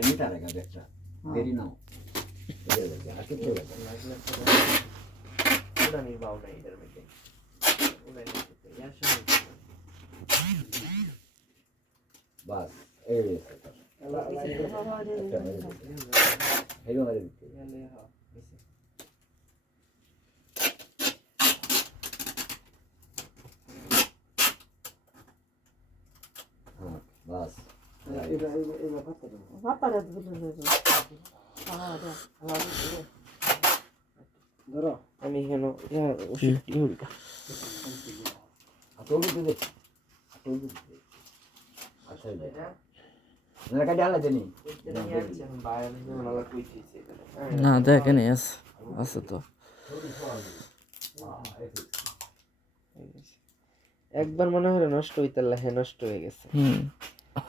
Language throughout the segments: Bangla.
নিতে রাখা একটা দেরি নাও উড়ানি বাউ নাই এটার মধ্যে উড়ানি ইয়ার সময় বাস এই হেলো হেলো বাস ধরো আমি এখানে ওষুধ ইউরিকা না দেখেন আছে তো একবার মনে হয় নষ্ট হইতে আল্লাহ নষ্ট হয়ে গেছে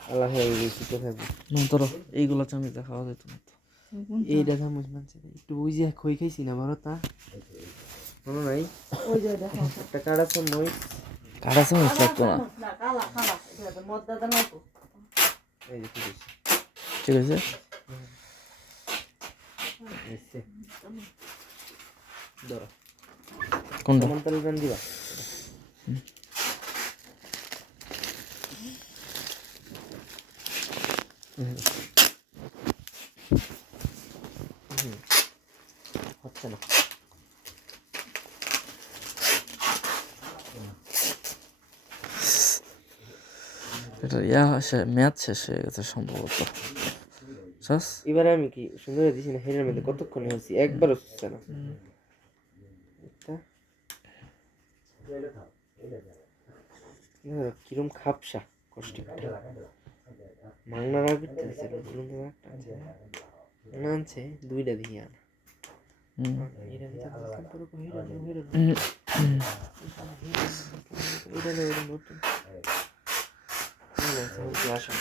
আল্লাহ হয়ে গেছে কোথায় না ধরো এইগুলো চামিচে খাওয়া যেত না তো এইটা চামচ মানছে একটু ওই যে খই খাইছি না বড় তা মনে নাই ওই যে দেখো একটা কাড়া চামচ কাটা চামিচ থাকতো না এই যে ঠিক আছে ঠিক আছে ধরো কোনটা কেমন তেল দেন দিবা হচ্ছে না এটা ম্যাচ শেষ হয়ে গেছে সম্ভবত এবারে আমি কি সুন্দর দিছি না হেরের মধ্যে কতক্ষণ হয়েছি একবারও হচ্ছে না কিরম খাপসা কষ্ট মাংনার আগে আনছে দুইটা দিয়ে আনা নতুন আসা